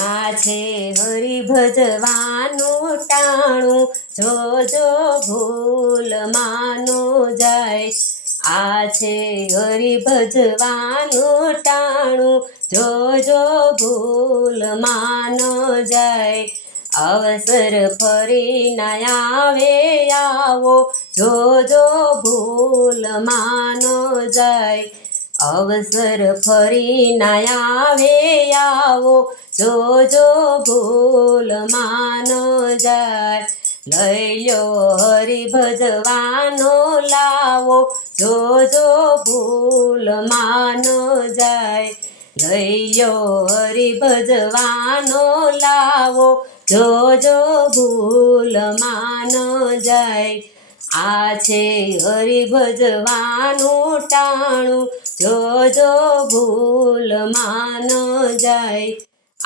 આ છે હરિ ભજવાનું ટાણું, જોજો ભૂલ માનો જાય. આ છે હરિ ભજવાનું ટાણું, જોજો ભૂલ માનો જાય. અવસર ફરી ના આવે આવો, જોજો ભૂલ માનો જાય. અવસર ફરી ના આવે આવો, જોજો ભૂલ માનો જાય. લઈ લ્યો હરિ ભજવાનો લાવો, જોજો ભૂલ માનો જાય. લઈ લ્યો હરિ ભજવાનો લાવો, જોજો ભૂલ માનો જાય. આ છે હરિ ભજવાનું ટાણું, જોજો ભૂલ માનો જાય.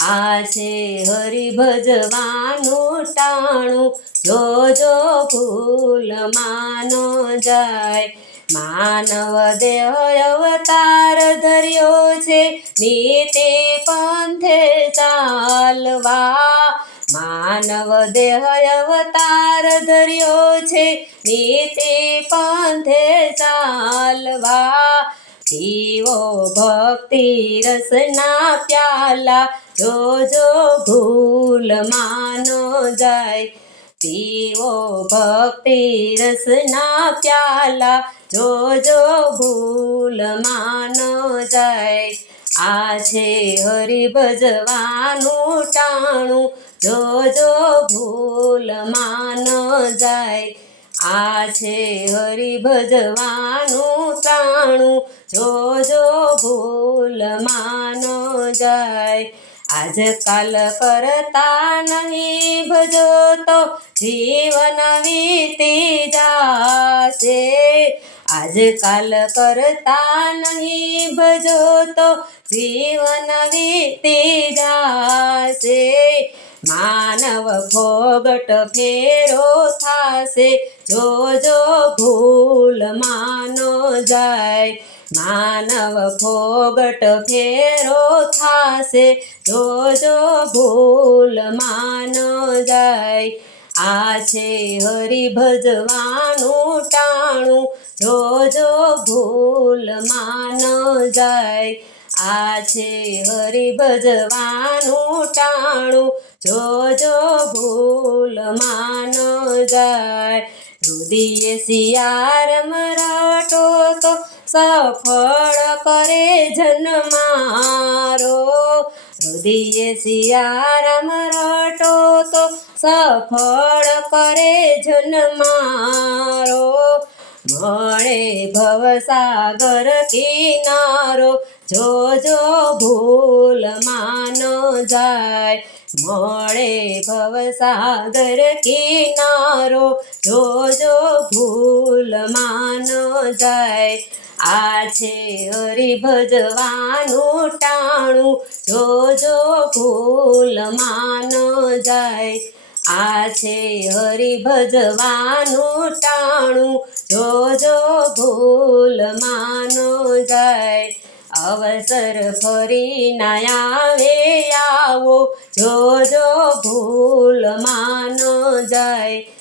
આ છે હરિ ભજવાનું ટાણું, જોજો ભૂલ માનો જાય. માનવ દેહ અવતાર ધર્યો છે, નીતે પંથે ચાલવા. માનવ દેહ અવતાર ધર્યો છે, નીતે પંથે ચાલવા. પીવો ભક્તિ રસના પ્યાલા, જોજો ભૂલ માનો જાય. પીવો ભક્તિ રસના પ્યાલા, જોજો ભૂલ માનો જાય. આ છે હરિ ભજવાનું ટાણું, જોજો ભૂલ માનો જાય. આ છે હરિ ભજવાનું ટાણું, જોજો ભૂલ માનો જાય. આજકાલ કરતા નહીં ભજો તો જીવન વીતી જાશે. આજકાલ કરતા નહીં ભજો તો જીવન વીતી જાશે. માનવ ફોગટ ફેરો થાશે, જોજો ભૂલ માનો જાય. માનવ ફોગટ ફેરો થાશે, જોજો ભૂલ માનો જાય. આ છે હરિ ભજવાનું ટાણું, જોજો ભૂલ માનો જાય. આ છે હરિ ભજવાનું ટાણું, જોજો ભૂલ માનો જાય. રુદિયે સિયારમ રાટો તો સફળ કરે જન મારો. રુદિયે સિયારમ રાટો તો સફળ કરે જન મારો. મળે ભવસાગર કિનારો, જોજો ભૂલ માનો જાય. મળે ભવસાગર કિનારો, જોજો ભૂલ માનો જાય. આ છે હરિ ભજવાનું ટાણું, જોજો ભૂલ માનો જાય. આ છે હરિ ભજવાનું ટાણું, જોજો ભૂલ માનો જાય. અવસર ફરી ના આવે આવો, જોજો ભૂલ માનો જાય.